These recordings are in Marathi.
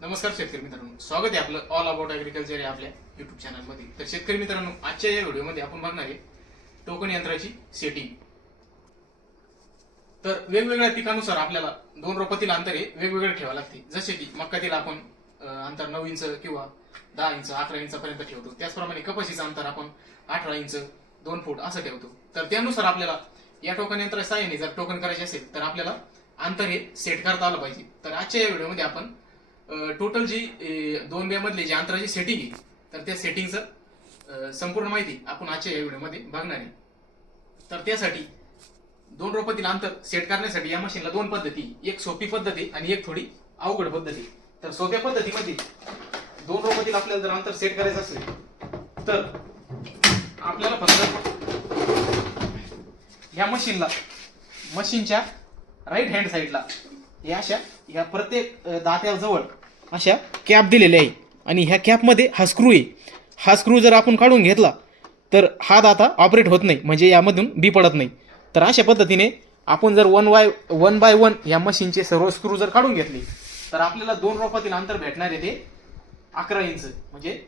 नमस्कार शेतकरी मित्रांनो. स्वागत आहे आपलं ऑल अबाउट ऍग्रिकल्चर या आपल्या युट्यूब चॅनलमध्ये तर शेतकरी मित्रांनो आजच्या या व्हिडिओमध्ये आपण बघणार आहे टोकन यंत्राची सेटिंग तर वेगवेगळ्या पिकानुसार आपल्याला दोन रोपातील अंतर हे वेगवेगळे ठेवावं लागते. जसे की मक्कातील आपण अंतर नऊ इंच किंवा दहा इंच अकरा इंचापर्यंत ठेवतो. त्याचप्रमाणे कपाशीचं अंतर आपण अठरा इंच दोन फूट असं ठेवतो. तर त्यानुसार आपल्याला या टोकन यंत्र साह्याने जर टोकन करायचे असेल तर आपल्याला अंतर हे सेट करता आलं पाहिजे. तर आजच्या या व्हिडिओमध्ये आपण टोटल जी दोन मधली जी अंतराची सेटिंग आहे तर त्या सेटिंगचं संपूर्ण माहिती आपण आजच्या या व्हिडिओमध्ये बघणार आहे. तर त्यासाठी दोन रोपातील अंतर सेट करण्यासाठी या मशीनला दोन पद्धती एक सोपी पद्धती आणि एक थोडी अवघड पद्धती तर सोप्या पद्धतीमध्ये दोन रोपातील आपल्याला जर अंतर सेट करायचं असेल तर आपल्याला फक्त या मशीनला मशीनच्या राईट हँड साईडला या अशा या प्रत्येक दात्याजवळ अशा कॅप दिलेल्या आहे. आणि ह्या कॅपमध्ये हा स्क्रू आहे. हा स्क्रू जर आपण काढून घेतला तर हात आता ऑपरेट होत नाही. म्हणजे यामधून बी पडत नाही. तर अशा पद्धतीने आपण जर one by one by one या मशीनचे सर्व स्क्रू जर काढून घेतले तर आपल्याला दोन रोपातील अंतर भेटणार आहे ते अकरा इंच. म्हणजे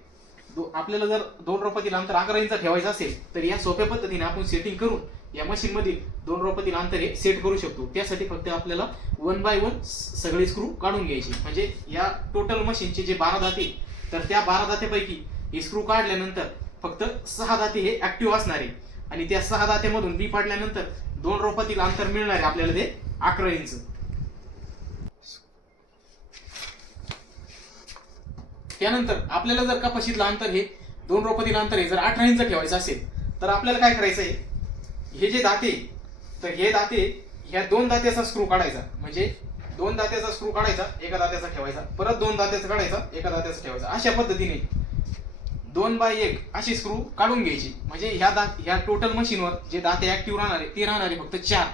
दो- आपल्याला जर दोन रोपातील अंतर अकरा इंच ठेवायचं असेल तर या सोप्या पद्धतीने आपण सेटिंग करून या मशीन मधील दोन रोपातील अंतर हे सेट करू शकतो. त्यासाठी फक्त आपल्याला वन बाय वन सगळे स्क्रू काढून घ्यायचे. म्हणजे या टोटल मशीनचे जे बारा दाते तर त्या बारा दात्यापैकी हे स्क्रू काढल्यानंतर फक्त सहा दाते हे ऍक्टिव्ह असणारे. आणि त्या सहा दात्यामधून बी पाडल्यानंतर दोन रोपातील अंतर मिळणार आपल्याला ते अकरा इंच त्यानंतर आपल्याला जर कपाशीतलं अंतर हे दोन रोपातील अंतर हे जर अठरा इंच ठेवायचं असेल तर आपल्याला काय करायचं आहे हे जे दाते तर हे दाते ह्या दोन दात्याचा स्क्रू काढायचा. म्हणजे दोन दात्याचा स्क्रू काढायचा एका दात्याचा ठेवायचा. परत दोन दात्याचा काढायचा एका दात्याचा ठेवायचा. अशा पद्धतीने दोन बाय एक अशी स्क्रू काढून घ्यायची. म्हणजे ह्या दात ह्या टोटल मशीनवर जे दाते ऍक्टिव्ह राहणार आहे ते राहणार आहे फक्त चार.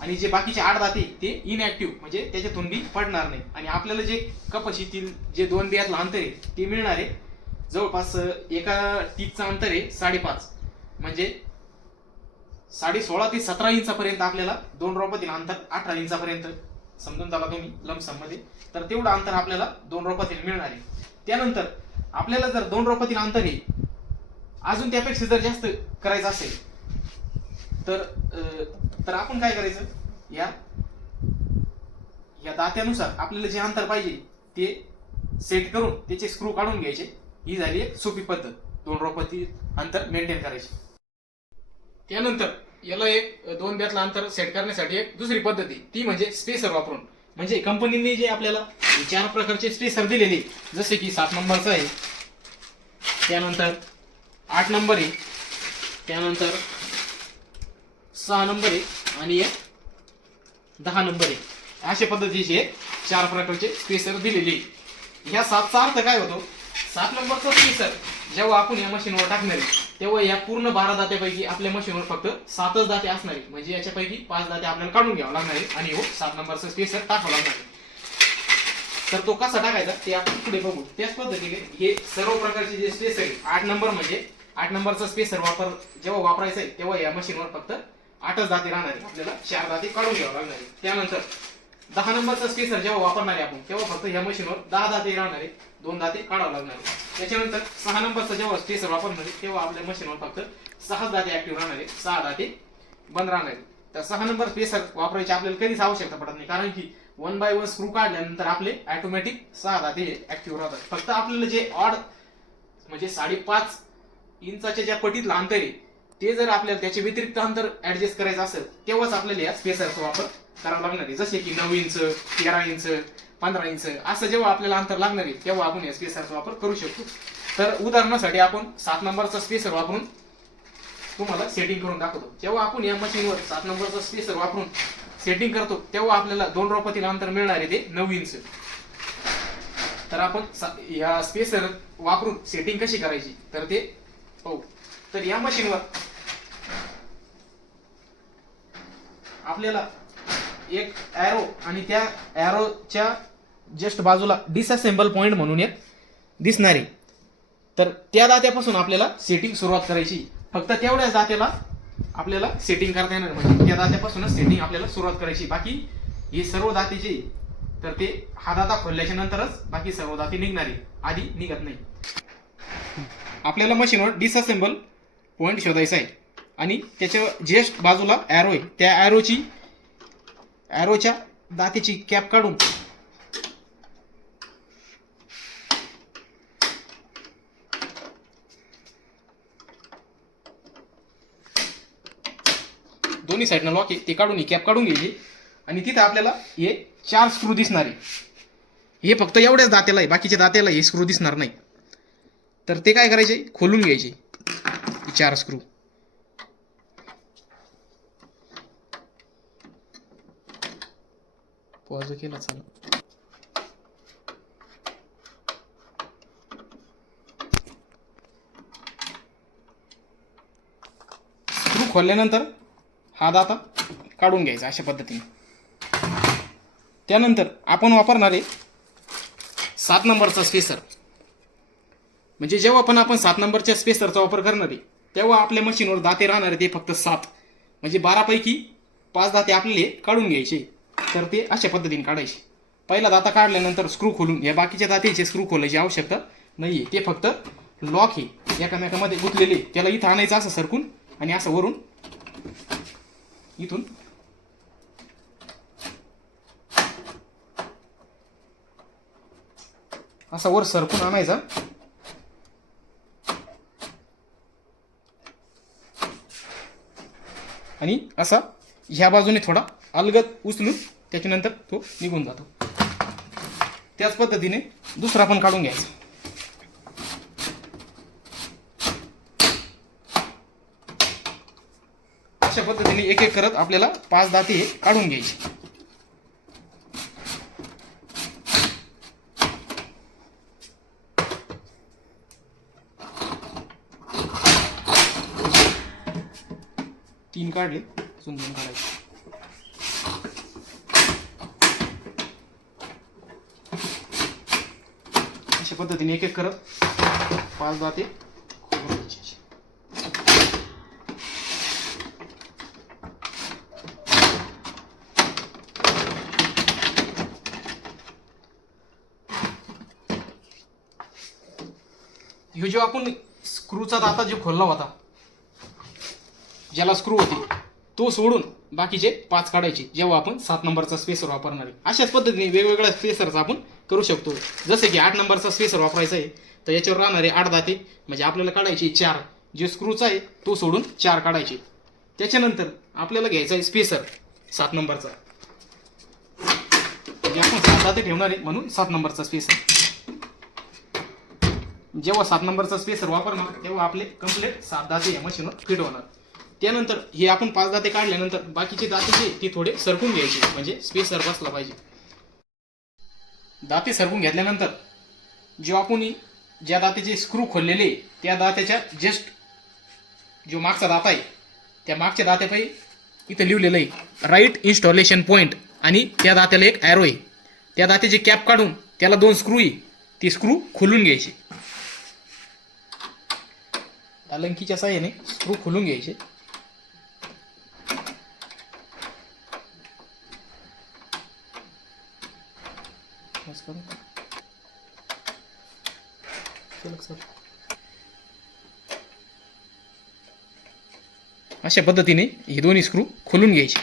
आणि जे बाकीचे आठ दाते ते इनऍक्टिव्ह म्हणजे त्याच्यातून बी पडणार नाही. आणि आपल्याला जे कपाशीतील जे दोन बियातलं अंतर आहे ते मिळणार आहे. जवळपास एका टीकचं अंतर आहे साडेपाच. म्हणजे साडे सोळा ते सतरा इंचापर्यंत आपल्याला दोन रोपातील अंतर अठरा इंचापर्यंत समजून झाला तुम्ही लमसममध्ये तर तेवढं अंतर आपल्याला दोन रोपातील मिळणार आहे. त्यानंतर आपल्याला जर दोन रोपातील अंतर हे अजून त्यापेक्षा जर जास्त करायचं असेल तर तर आपण काय करायचं? या या दात्यानुसार आपल्याला जे अंतर पाहिजे ते सेट करून त्याचे स्क्रू काढून घ्यायचे. ही झाली एक सोपी पद्धत दोन रोपातील अंतर मेंटेन करायचे. त्यानंतर याला एक दोन ब्यातलं अंतर सेट करण्यासाठी एक दुसरी पद्धती. ती म्हणजे स्पेसर वापरून. म्हणजे कंपनीने जे आपल्याला चार प्रकारचे स्पेसर दिलेले जसे की सात नंबरचं आहे त्यानंतर आठ नंबर आहे त्यानंतर सहा नंबर आहे आणि एक दहा नंबर आहे. अशा पद्धतीचे चार प्रकारचे स्पेसर दिलेले. ह्या सातचा अर्थ काय होतो? सात नंबरचा स्पेसर जेव्हा आपण या मशीनवर टाकणार आहे तेव्हा या पूर्ण बारा दात्यापैकी आपल्या मशीनवर फक्त सातच दाते असणार आहे म्हणजे याच्यापैकी पाच दाते आपल्याला काढून घ्यावं लागणार आहे आणि हो सात नंबरचा स्पेसर टाकावं लागणार आहे तर तो कसा टाकायचा ते आपण पुढे बघू. त्याच पद्धतीने हे सर्व प्रकारचे जे स्पेसर आहे आठ नंबर म्हणजे आठ नंबरचा स्पेसर वापर जेव्हा वापरायचा आहे तेव्हा या मशीनवर फक्त आठच दाते राहणार आहे आपल्याला चार दाते काढून घ्यावं लागणार आहे त्यानंतर दहा नंबरचा स्पेसर जेव्हा वापरणार आहे आपण तेव्हा फक्त या मशीनवर दहा दाते राहणार आहे दोन दाते काढावं लागणार. आहे त्याच्यानंतर सहा नंबरचा जेव्हा स्पेसर वापरणार आहे तेव्हा आपल्या मशीनवर फक्त सहा दाते ऍक्टिव्ह राहणार आहे सहा दाते बंद राहणार. आहे तर सहा नंबर स्पेसर वापरायची आपल्याला कधीच आवश्यकता पडत नाही कारण की वन बाय वन स्क्रू काढल्यानंतर आपले ऑटोमॅटिक सहा दाते ऍक्टिव्ह राहतात. फक्त आपल्याला जे ऑड म्हणजे साडेपाच इंचाच्या ज्या पटीतलं अंतर आहे ते जर आपल्याला त्याच्या व्यतिरिक्त अंतर ऍडजस्ट करायचं असेल तेव्हाच आपल्याला या स्पेसरचा वापर करावं लागणार आहे. जसे की नऊ इंच तेरा इंच पंधरा इंच असं जेव्हा आपल्याला अंतर लागणार आहे तेव्हा आपण या स्पेसरचा वापर करू शकतो. तर उदाहरणासाठी आपण सात नंबरचा स्पेसर वापरून तुम्हाला सेटिंग करून दाखवतो. जेव्हा आपण या मशीनवर सात नंबरचा स्पेसर वापरून सेटिंग करतो तेव्हा आपल्याला दोन रोपातील अंतर मिळणार आहे ते नऊ इंच. तर आपण या स्पेसर वापरून सेटिंग कशी करायची? तर ते पाहू. तर या मशीनवर आपल्याला एक ॲरो आणि त्या ॲरोच्या जस्ट बाजूला डिसअसेंबल पॉईंट म्हणून एक दिसणारे तर त्या दात्यापासून आपल्याला सेटिंग सुरुवात करायची. फक्त तेवढ्याच दात्याला आपल्याला सेटिंग करता येणार म्हणजे त्या दात्यापासूनच सेटिंग आपल्याला सुरुवात करायची. बाकी हे सर्व दाते जे तर ते हा दाता खोलल्याच्या नंतरच बाकी सर्व दाते निघणारी आधी निघत नाही. आपल्याला मशीनवर डिसअसेंबल पॉईंट शोधायचा आहे. आणि त्याच्या जेस्ट बाजूला ॲरो आहे. त्या ॲरोची ॲरोच्या दातेची कॅप काढून. दोन्ही साईडनं लॉक आहे. ते काढून ही कॅप काढून घ्यायची. आणि तिथं आपल्याला हे चार स्क्रू दिसणार आहे. हे फक्त एवढ्याच दात्याला आहे. बाकीच्या दात्याला हे स्क्रू दिसणार नाही. तर ते काय करायचे? खोलून घ्यायचे. चार स्क्रू पॉज केला चला स्क्रू खोलल्यानंतर हा दाता काढून घ्यायचा अशा पद्धतीने त्यानंतर आपण वापरणार आहे सात नंबरचा स्पेसर म्हणजे जेव्हा पण आपण सात नंबरच्या स्पेसरचा वापर करणार आहे तेव्हा आपल्या मशीनवर दाते राहणार ते फक्त सात म्हणजे बारापैकी पाच दाते आपल्याला काढून घ्यायचे तर ते अशा पद्धतीने काढायचे. पहिला दाता काढल्यानंतर स्क्रू खोलून या बाकीच्या दात्याचे स्क्रू खोलायची आवश्यकता नाही आहे ते फक्त लॉक हे एकामेकामध्ये गुंतलेले त्याला इथं आणायचं असं सरकून आणि असं वरून इथून असा वर सरकून आणायचा. आणि असा ह्या बाजूने थोडा अलगद उचलून त्याच्यानंतर तो निघून जातो. त्याच पद्धतीने दुसरा पण काढून घ्यायचा. अशा पद्धतीने एक एक करत आपल्याला पाच दाती हे काढून घ्यायचे. तीन काढले अजून दोन काढायचे अशा पद्धतीने एक एक करत पाच दाते ते ह्यो जो आपण स्क्रूचा दाता जो खोलला होता ज्याला स्क्रू होती तो सोडून बाकीचे पाच काढायचे जेव्हा आपण सात नंबरचा स्पेसर वापरणार आहे. अशाच पद्धतीने वेगवेगळ्या स्पेसरचा आपण करू शकतो. जसे की आठ नंबरचा स्पेसर वापरायचा आहे तर याच्यावर राहणारे आठ दाते म्हणजे आपल्याला काढायचे चार. जे स्क्रूचा आहे तो सोडून चार काढायचे. त्याच्यानंतर आपल्याला घ्यायचा आहे स्पेसर सात नंबरचा. म्हणजे आपण सात दाते ठेवणार आहे म्हणून सात नंबरचा स्पेसर जेव्हा सात नंबरचा स्पेसर वापरणार तेव्हा आपले कंप्लीट सात दाते या मशीनवर फिट होणार. त्यानंतर हे आपण पाच दाते काढल्यानंतर बाकीचे दाते जे ते थोडे सरकून घ्यायचे. म्हणजे स्पेस बसला पाहिजे. दाते सरकून घेतल्यानंतर जो आपण ज्या दातेचे स्क्रू खोललेले आहे, त्या दात्याच्या जस्ट जो मागचा दाता आहे त्या मागच्या दात्यापायी इथं लिहिलेलं आहे राईट इन्स्टॉलेशन पॉईंट आणि त्या दात्याला एक ॲरो आहे. त्या दात्याची कॅप काढून त्याला दोन स्क्रू आहे ती स्क्रू खोलून घ्यायची. अलंकीच्या साह्याने स्क्रू खोलून घ्यायचे. बस करू. अशा पद्धतीने हे दोन्ही स्क्रू खोलून घ्यायचे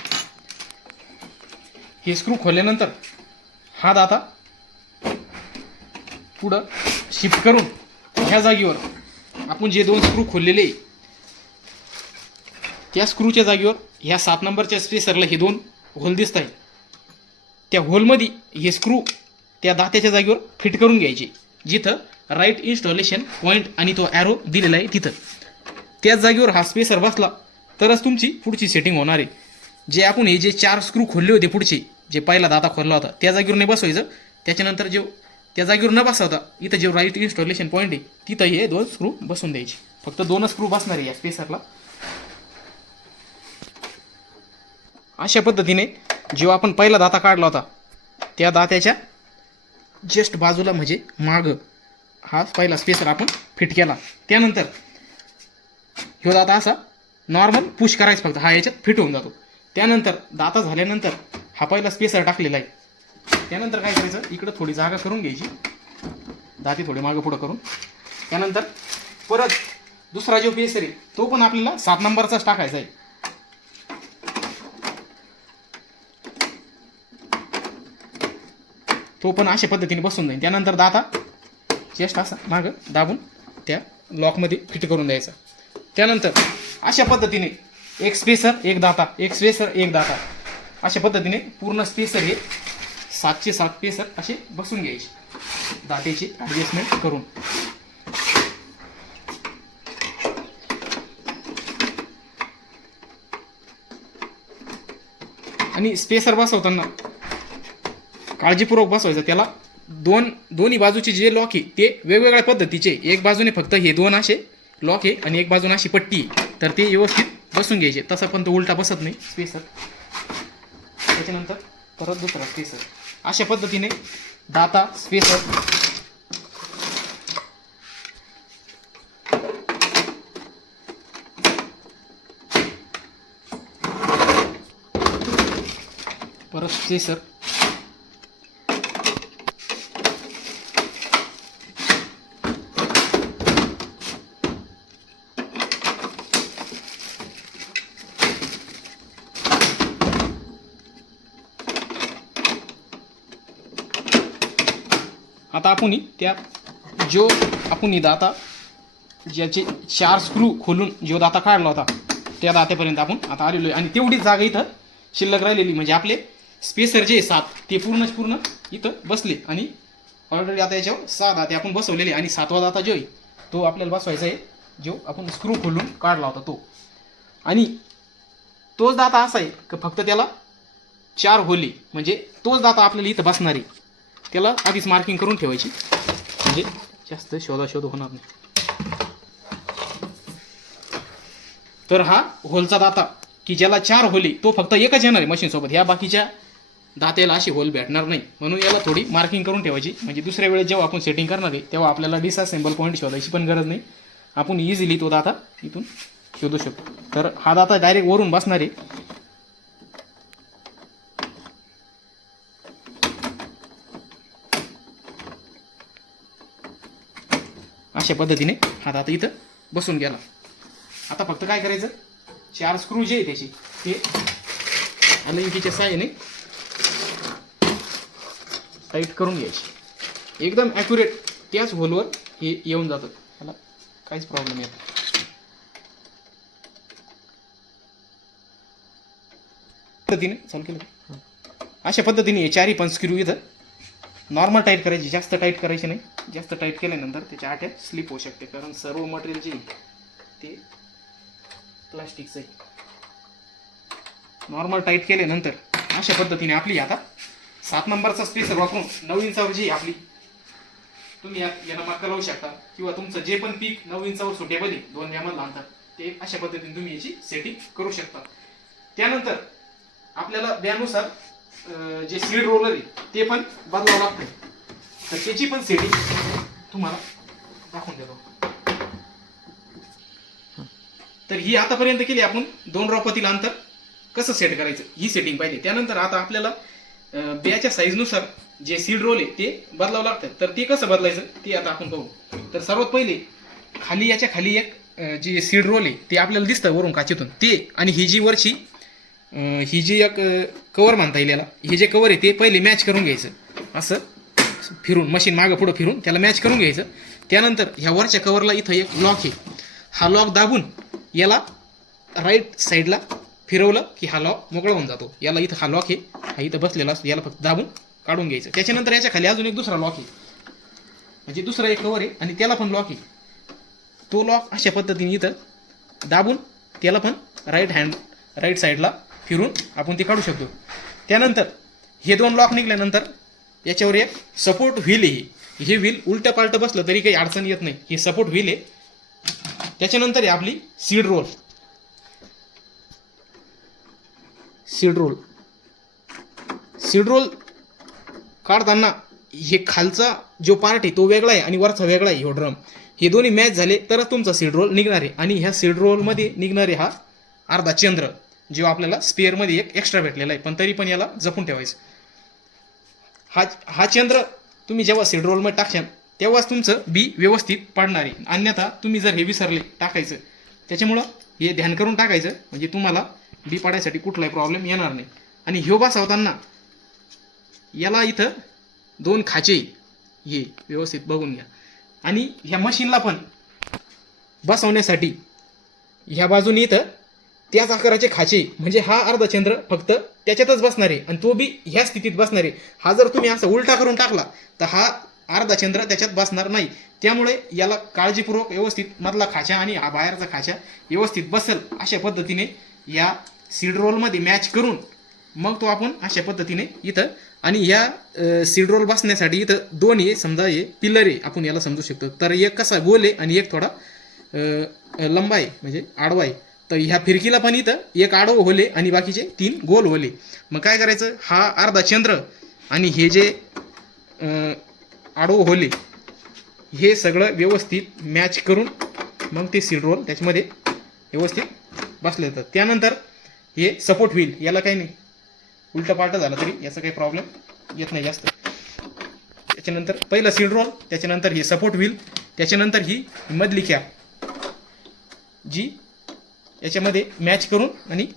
हे स्क्रू खोलल्यानंतर हा दाता पुढं शिफ्ट करून ह्या जागेवर आपण जे दोन स्क्रू खोललेले त्या स्क्रूच्या जागेवर ह्या सात नंबरच्या स्पेसरला हे दोन होल दिसत आहेत त्या होलमध्ये हे स्क्रू त्या दात्याच्या जागेवर फिट करून घ्यायची. जिथं राईट इन्स्टॉलेशन पॉईंट आणि तो ॲरो दिलेला आहे तिथं. त्याच जागेवर हा स्पेसर बसला तरच तुमची पुढची सेटिंग होणार आहे. जे आपण हे जे चार स्क्रू खोलले होते पुढचे जे पहिला दाता खोलला होता त्या जागेवर नाही बसवायचं. त्याच्यानंतर जे त्या जागेवर न बसवता इथं जे राईट इन्स्टॉलेशन पॉईंट आहे तिथं हे दोन स्क्रू बसून द्यायचे. फक्त दोनच स्क्रू बसणार आहे या स्पेसरला अशा पद्धतीने जेव्हा आपण पहिला दाता काढला होता त्या दात्याच्या जस्ट बाजूला म्हणजे माग हा पहिला स्पेसर आपण फिट केला. त्यानंतर ह्यो दाता असा नॉर्मल पुश करायचं फक्त. हा याच्यात फिट होऊन जातो. त्यानंतर दाता झाल्यानंतर हा पहिला स्पेसर टाकलेला आहे. त्यानंतर काय करायचं? इकडं थोडी जागा करून घ्यायची. दाती थोडी मागं पुढं करून. त्यानंतर परत दुसरा जो पेसर आहे तो पण आपल्याला सात नंबरचाच टाकायचा आहे. तो पण अशा पद्धतीने बसून जाईल त्यानंतर दाता जस्ट असा मागं दाबून त्या लॉकमध्ये फिट करून द्यायचा. त्यानंतर अशा पद्धतीने एक स्पेसर एक दाता एक स्पेसर एक दाता. अशा पद्धतीने पूर्ण स्पेसर हे सातशे सात पेसर असे बसून घ्यायचे. दातेची ॲडजस्टमेंट करून. आणि स्पेसर बसवताना काळजीपूर्वक बसवायचं. त्याला दोन दोन्ही बाजूचे जे लॉक आहे ते वेगवेगळ्या पद्धतीचे. एक बाजूने फक्त हे दोन असे लॉक आहे आणि एक बाजूने अशी पट्टी आहे. तर ते व्यवस्थित बसून घ्यायचे. तसं पण तो उलटा बसत नाही. स्पेसर त्याच्यानंतर परत दुसरा स्पेसर अशा पद्धतीने दाता स्पेसर परत स्पेसर आता आपण त्या जो आपण दाता ज्याचे चार स्क्रू खोलून जो दाता काढला होता त्या दात्यापर्यंत आपण आता आलेलो आहे. आणि तेवढीच जागा इथं शिल्लक राहिलेली म्हणजे आपले स्पेसर जे सात ते पूर्णच पूर्ण इथं बसले. आणि ऑलरेडी आता याच्यावर सहा दाते आपण बसवलेले आणि सातवा दाता जो आहे तो आपल्याला बसवायचा आहे जो आपण स्क्रू खोलून काढला होता तो. आणि तोच दाता असा आहे की फक्त त्याला चार होली म्हणजे तोच दाता आपल्याला इथं बसणार आहे. त्याला आधीच मार्किंग करून ठेवायची. म्हणजे जास्त शोधाशोध होणार नाही. तर हा होलचा दाता की ज्याला चार होली तो फक्त एकच येणार आहे मशीनसोबत ह्या बाकीच्या दात्याला अशी होल भेटणार नाही. म्हणून याला थोडी मार्किंग करून ठेवायची. म्हणजे दुसऱ्या वेळेस जेव्हा आपण सेटिंग करणार आहे तेव्हा आपल्याला डिसअसेंबल पॉईंट शोधायची पण गरज नाही. आपण इझिली तो दाता इथून शोधू शकतो. तर हा दाता डायरेक्ट वरून बसणार आहे. अशा पद्धतीने हा आता इथं बसून गेला. आता फक्त काय करायचं? चार स्क्रू जे आहे त्याचे ते अलिंकीच्या साह्याने टाईट करून घ्यायचे. एकदम ॲक्युरेट त्याच होलवर हे येऊन जातं. त्याला काहीच प्रॉब्लेम येत नाही. पद्धतीने चालू केलं. अशा पद्धतीने हे चारही पण स्क्रू इथं नॉर्मल टाईट करायची जास्त टाईट करायची नाही. जास्त टाईट केल्यानंतर त्याच्या आट्या स्लिप होऊ शकते. कारण सर्व मटेरियल जे ते प्लास्टिकचं आहे. नॉर्मल टाईट केल्यानंतर अशा पद्धतीने आपली आता सात नंबरचा स्पेसर वापरून नऊ इंचावर जी आपली तुम्ही या मक्का लावू शकता. किंवा तुमचं जे पण पीक नऊ इंचावर सुटेबल आहे दोन व्यामधला अंतर ते अशा पद्धतीने तुम्ही याची सेटिंग करू शकता. त्यानंतर आपल्याला त्यानुसार जे सीड रोलर आहे ते पण बदलावं लागतं. तर त्याची पण सेटिंग तुम्हाला दाखवून देतो. तर ही आतापर्यंत केली आपण दोन रॉपातील अंतर. कसं सेट करायचं? ही सेटिंग पाहिजे. त्यानंतर आता आपल्याला बियाच्या साईजनुसार जे सीड रोल आहे ते बदलावं लागतं. तर ते कसं बदलायचं ते आता आपण पाहू तर सर्वात पहिले खाली याच्या खाली एक जी जे सीड रोल आहे ते आपल्याला दिसतं वरून काचेतून. ते आणि ही जी वरची ही जी एक कवर म्हणता येईल याला हे जे कवर आहे ते पहिले मॅच करून घ्यायचं. असं फिरून मशीन मागं पुढं फिरून त्याला मॅच करून घ्यायचं. त्यानंतर ह्या वरच्या कवरला इथं एक लॉक आहे. हा लॉक दाबून याला राईट साईडला फिरवलं की हा लॉक मोकळा होऊन जातो. याला इथं हा लॉक आहे. हा इथं बसलेला असतो. याला फक्त दाबून काढून घ्यायचं. त्याच्यानंतर याच्या खाली अजून एक दुसरा लॉक आहे. म्हणजे दुसरा एक कवर आहे आणि त्याला पण लॉक आहे. तो लॉक अशा पद्धतीने इथं दाबून त्याला पण राईट हँड राईट साईडला फिरून आपण ते काढू शकतो. त्यानंतर हे दोन लॉक निघाल्यानंतर याच्यावर एक सपोर्ट व्हील आहे. हे व्हील उलटं पालटं बसलं तरी काही अडचण येत नाही. हे सपोर्ट व्हील आहे. त्याच्यानंतर आहे आपली seed roll seed roll seed roll काढताना हे खालचा जो पार्ट आहे तो वेगळा आहे आणि वरचा वेगळा आहे हो ड्रम हे दोन्ही मॅच झाले तरच तुमचा सीड रोल निघणार आहे. आणि ह्या सीड रोलमध्ये निघणारे हा अर्धा चंद्र. जीव आपल्याला स्पेअरमध्ये एक एक्स्ट्रा भेटलेला आहे. पण तरी पण याला जपून ठेवायचं. हा हा चंद्र तुम्ही जेव्हा सीड रोलमध्ये टाकशाल तेव्हाच तुमचं बी व्यवस्थित पडणार आहे. अन्यथा तुम्ही जर हे विसरले टाकायचं. त्याच्यामुळं हे ध्यान करून टाकायचं. म्हणजे तुम्हाला बी पाडायसाठी कुठलाही प्रॉब्लेम येणार नाही. आणि ह्यो बसवताना याला इथं दोन खाचे हे व्यवस्थित बघून घ्या. आणि ह्या मशीनला पण बसवण्यासाठी ह्या बाजूने इथं त्याच आकाराचे खाचे म्हणजे हा अर्धचंद्र फक्त त्याच्यातच बसणार आहे आणि तो बी ह्या स्थितीत बसणार. आहे हा जर तुम्ही असं उलटा करून टाकला तर हा अर्धचंद्र त्याच्यात बसणार नाही. त्यामुळे याला काळजीपूर्वक व्यवस्थित मधला खाचा आणि हा बाहेरचा खाचा व्यवस्थित बसेल अशा पद्धतीने या सीड रोलमध्ये मॅच करून मग तो आपण अशा पद्धतीने इथं आणि ह्या सीड रोल बसण्यासाठी इथं दोन आहे समजा हे पिलर आहे आपण याला समजू शकतो. तर एक कसा गोल आहे आणि एक थोडा लंबा आहे म्हणजे आडवा आहे. तर ह्या फिरकीला पण इथं एक आडो होले आणि बाकीचे तीन गोल होले. मग काय करायचं? हा अर्धा चंद्र आणि हे जे आडो होले हे सगळं व्यवस्थित मॅच करून मग ते सीड रोल त्याच्यामध्ये व्यवस्थित बसले जातात. त्यानंतर हे सपोर्ट होईल. याला काही नाही. उलटं पालटं झालं तरी याचा काही प्रॉब्लेम येत नाही जास्त. त्याच्यानंतर पहिलं सीड रोल त्याच्यानंतर हे सपोर्ट व्हील त्याच्यानंतर ही मधली कॅप जी याच्यामध्ये मॅच करून आणि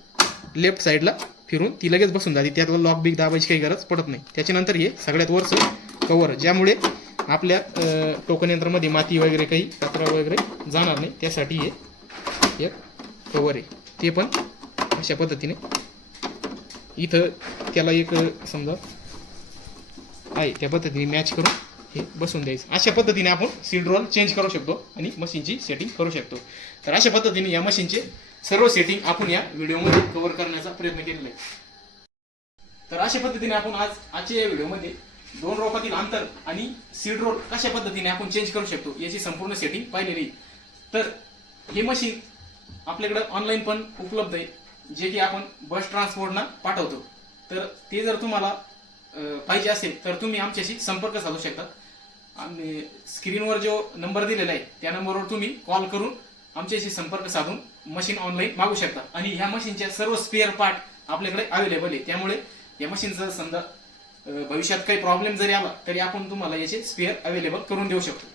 लेफ्ट साईडला फिरून ती लगेच बसून जाते. त्यातलं लॉक बिग दाबायची काही गरज पडत नाही. त्याच्यानंतर हे सगळ्यात वरचं कवर ज्यामुळे आपल्या टोकन यंत्रामध्ये माती वगैरे काही कचरा वगैरे जाणार नाही. त्यासाठी हे एक कवर आहे. ते पण अशा पद्धतीने इथं त्याला एक समजा आहे. त्या पद्धतीने मॅच करून हे बसून द्यायचं. अशा पद्धतीने आपण सीड रोल चेंज करू शकतो आणि मशीनची सेटिंग करू शकतो. तर अशा पद्धतीने या मशीनचे सर्व सेटिंग आपण या व्हिडिओमध्ये कव्हर करण्याचा प्रयत्न केलेला आहे. तर अशा पद्धतीने आपण आज आजच्या या व्हिडिओमध्ये दोन रोपातील अंतर आणि सीड रोल कशा पद्धतीने आपण चेंज करू शकतो याची संपूर्ण सेटिंग पाहिलेली तर हे मशीन आपल्याकडं ऑनलाईन पण उपलब्ध आहे जे की आपण बस ट्रान्सपोर्टना पाठवतो. तर ते जर तुम्हाला पाहिजे असेल तर तुम्ही आमच्याशी संपर्क साधू शकता. आणि स्क्रीनवर जो नंबर दिलेला आहे त्या नंबरवर तुम्ही कॉल करून आमच्याशी संपर्क साधून मशीन ऑनलाईन मागू शकता. आणि ह्या मशीनच्या सर्व स्पेअर पार्ट आपल्याकडे अवेलेबल आहे. त्यामुळे या मशीनचा समजा भविष्यात काही प्रॉब्लेम जरी आला तरी आपण तुम्हाला याचे स्पेअर अवेलेबल करून देऊ शकतो.